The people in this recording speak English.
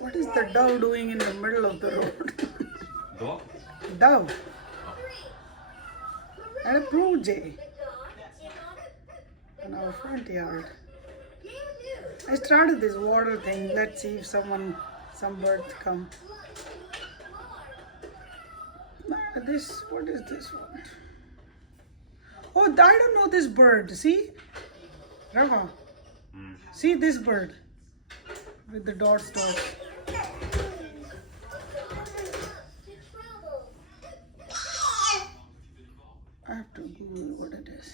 What is the dove doing in the middle of the road? Dog? Dove and a blue jay in our front yard. I started this water thing. Let's see if some birds come. What is this one? Oh, I don't know this bird. See, Rama. See this bird with the dots. I have to Google what it is.